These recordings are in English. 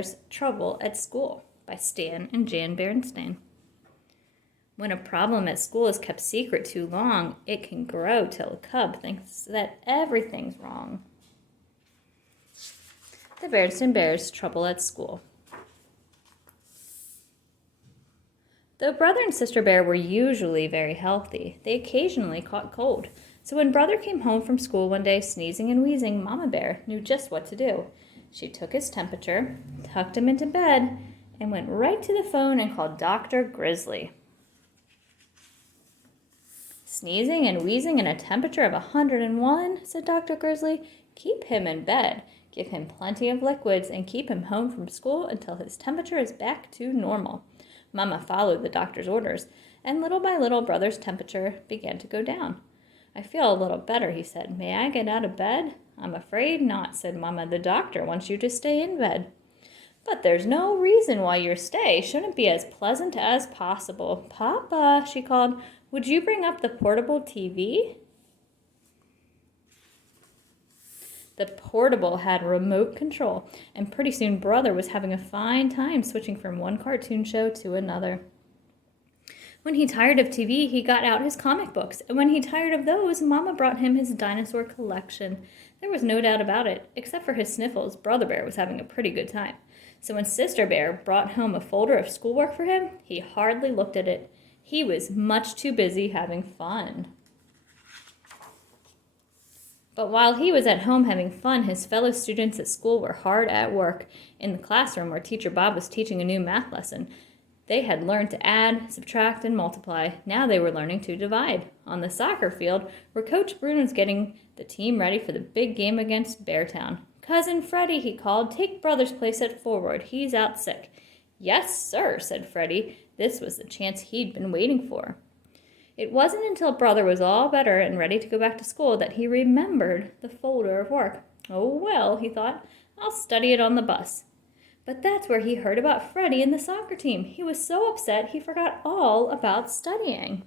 Bears Trouble at School by Stan and Jan Berenstain. When a problem at school is kept secret too long, it can grow till a cub thinks that everything's wrong. The Berenstain Bears Trouble at School. Though brother and sister bear were usually very healthy, they occasionally caught cold. So when brother came home from school one day sneezing and wheezing, Mama Bear knew just what to do. She took his temperature, tucked him into bed, and went right to the phone and called Dr. Grizzly. Sneezing and wheezing and a temperature of 101, said Dr. Grizzly. Keep him in bed, give him plenty of liquids, and keep him home from school until his temperature is back to normal. Mama followed the doctor's orders, and little by little brother's temperature began to go down. I feel a little better, he said. May I get out of bed? I'm afraid not, said Mama. The doctor wants you to stay in bed. But there's no reason why your stay shouldn't be as pleasant as possible. Papa, she called, would you bring up the portable TV? The portable had remote control, and pretty soon brother was having a fine time switching from one cartoon show to another. When he tired of TV, he got out his comic books, and when he tired of those, Mama brought him his dinosaur collection. There was no doubt about it. Except for his sniffles, Brother Bear was having a pretty good time. So when Sister Bear brought home a folder of schoolwork for him, he hardly looked at it. He was much too busy having fun. But while he was at home having fun, his fellow students at school were hard at work. In the classroom where Teacher Bob was teaching a new math lesson, they had learned to add, subtract, and multiply. Now they were learning to divide. On the soccer field, where Coach Bruin was getting the team ready for the big game against Beartown. Cousin Freddie, he called, take Brother's place at forward. He's out sick. Yes, sir, said Freddie. This was the chance he'd been waiting for. It wasn't until Brother was all better and ready to go back to school that he remembered the folder of work. Oh, well, he thought, I'll study it on the bus. But that's where he heard about Freddie and the soccer team. He was so upset he forgot all about studying.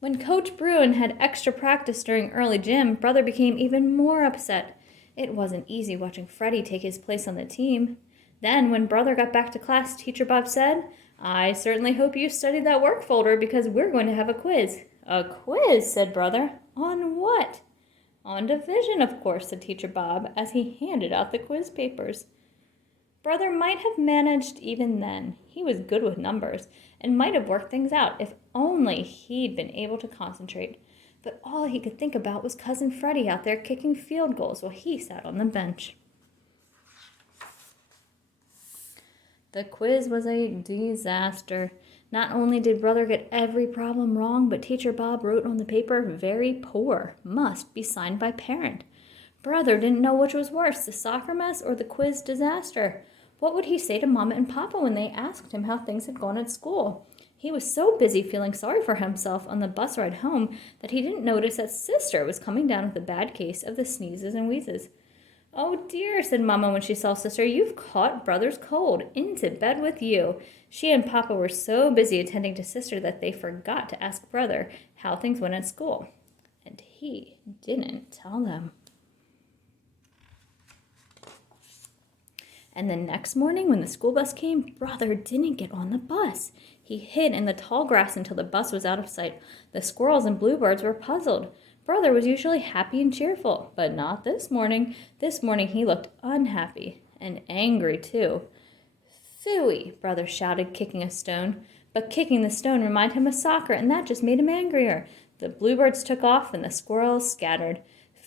When Coach Bruin had extra practice during early gym, Brother became even more upset. It wasn't easy watching Freddie take his place on the team. Then, when Brother got back to class, Teacher Bob said, I certainly hope you studied that work folder because we're going to have a quiz. A quiz, said Brother. On what? On division, of course, said Teacher Bob as he handed out the quiz papers. Brother might have managed even then. He was good with numbers and might have worked things out if only he'd been able to concentrate. But all he could think about was Cousin Freddie out there kicking field goals while he sat on the bench. The quiz was a disaster. Not only did Brother get every problem wrong, but Teacher Bob wrote on the paper, very poor, must be signed by parent. Brother didn't know which was worse, the soccer mess or the quiz disaster. What would he say to Mama and Papa when they asked him how things had gone at school? He was so busy feeling sorry for himself on the bus ride home that he didn't notice that Sister was coming down with a bad case of the sneezes and wheezes. Oh dear, said Mama when she saw Sister, you've caught Brother's cold. Into bed with you. She and Papa were so busy attending to Sister that they forgot to ask Brother how things went at school. And he didn't tell them. And the next morning when the school bus came, Brother didn't get on the bus. He hid in the tall grass until the bus was out of sight. The squirrels and bluebirds were puzzled. Brother was usually happy and cheerful, but not this morning. This morning he looked unhappy and angry too. Phooey, Brother shouted, kicking a stone. But kicking the stone reminded him of soccer, and that just made him angrier. The bluebirds took off and the squirrels scattered.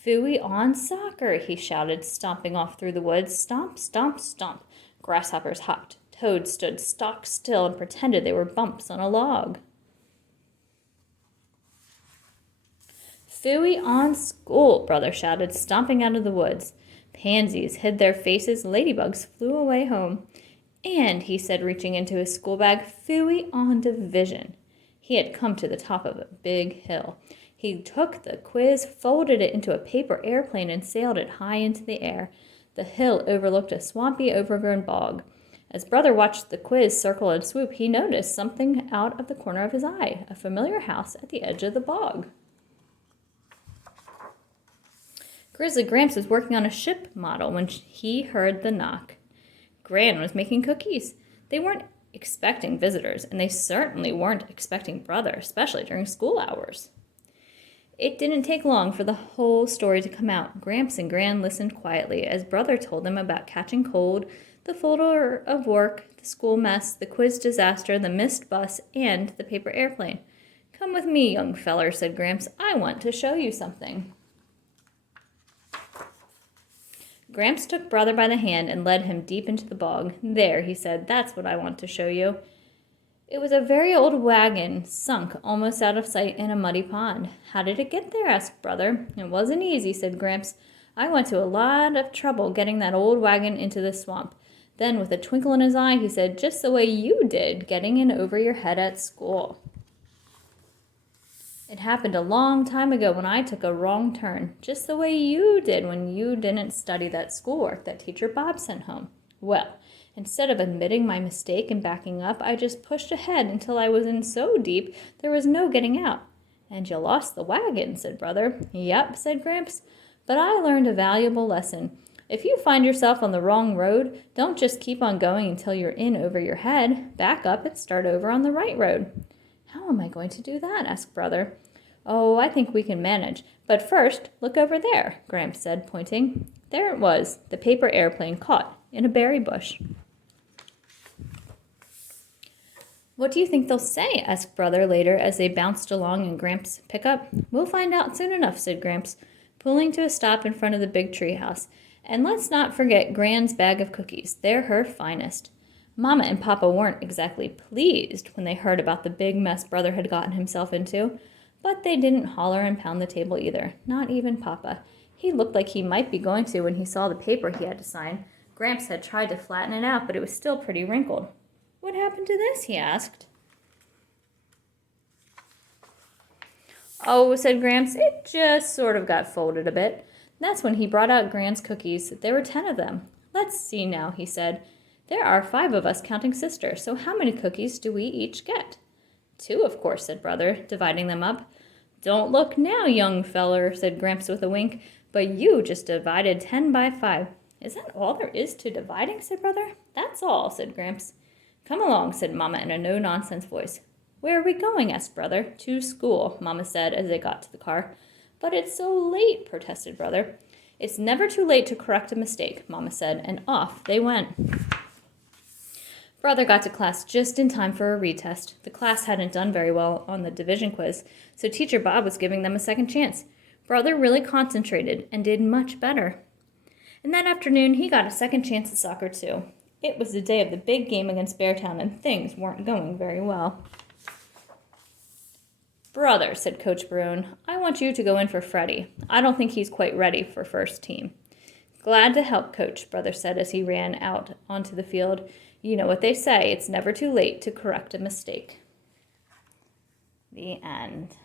Phooey on soccer, he shouted, stomping off through the woods. Stomp, stomp, stomp. Grasshoppers hopped. Toads stood stock still and pretended they were bumps on a log. Phooey on school, Brother shouted, stomping out of the woods. Pansies hid their faces. Ladybugs flew away home. And, he said, reaching into his school bag, phooey on division. He had come to the top of a big hill. He took the quiz, folded it into a paper airplane, and sailed it high into the air. The hill overlooked a swampy, overgrown bog. As Brother watched the quiz circle and swoop, he noticed something out of the corner of his eye, a familiar house at the edge of the bog. Grizzly Gramps was working on a ship model when he heard the knock. Gran was making cookies. They weren't expecting visitors, and they certainly weren't expecting Brother, especially during school hours. It didn't take long for the whole story to come out. Gramps and Gran listened quietly as Brother told them about catching cold, the folder of work, the school mess, the quiz disaster, the missed bus, and the paper airplane. "Come with me, young feller," said Gramps. "I want to show you something." Gramps took Brother by the hand and led him deep into the bog. "There," he said, "that's what I want to show you." It was a very old wagon, sunk almost out of sight in a muddy pond. "How did it get there?" asked Brother. "It wasn't easy," said Gramps. "I went to a lot of trouble getting that old wagon into the swamp." Then, with a twinkle in his eye, he said, "Just the way you did, getting in over your head at school. It happened a long time ago when I took a wrong turn, just the way you did when you didn't study that schoolwork that Teacher Bob sent home. Well, instead of admitting my mistake and backing up, I just pushed ahead until I was in so deep there was no getting out." "And you lost the wagon," said Brother. "Yep," said Gramps, "but I learned a valuable lesson. If you find yourself on the wrong road, don't just keep on going until you're in over your head. Back up and start over on the right road." "How am I going to do that?" asked Brother. "Oh, I think we can manage. But first, look over there," Gramps said, pointing. There it was, the paper airplane caught in a berry bush. "What do you think they'll say?" asked Brother later as they bounced along in Gramps' pickup. "We'll find out soon enough," said Gramps, pulling to a stop in front of the big tree house. "And let's not forget Gran's bag of cookies. They're her finest." Mama and Papa weren't exactly pleased when they heard about the big mess Brother had gotten himself into, but they didn't holler and pound the table either, not even Papa. He looked like he might be going to when he saw the paper he had to sign. Gramps had tried to flatten it out, but it was still pretty wrinkled. "What happened to this?" he asked. "Oh," said Gramps, "it just sort of got folded a bit." That's when he brought out Gran's cookies. There were 10 of them. "Let's see now," he said. "There are 5 of us counting Sister, so how many cookies do we each get?" 2, of course," said Brother, dividing them up. "Don't look now, young feller," said Gramps with a wink, "but you just divided 10 by 5. "Is that all there is to dividing?" said Brother. "That's all," said Gramps. "Come along," said Mama in a no-nonsense voice. "Where are we going?" asked Brother. "To school," Mama said as they got to the car. "But it's so late," protested Brother. "It's never too late to correct a mistake," Mama said, and off they went. Brother got to class just in time for a retest. The class hadn't done very well on the division quiz, so Teacher Bob was giving them a second chance. Brother really concentrated and did much better. And that afternoon, he got a second chance at soccer, too. It was the day of the big game against Beartown, and things weren't going very well. "Brother," said Coach Barone, "I want you to go in for Freddie. I don't think he's quite ready for first team." "Glad to help, Coach," Brother said as he ran out onto the field. "You know what they say, it's never too late to correct a mistake." The end.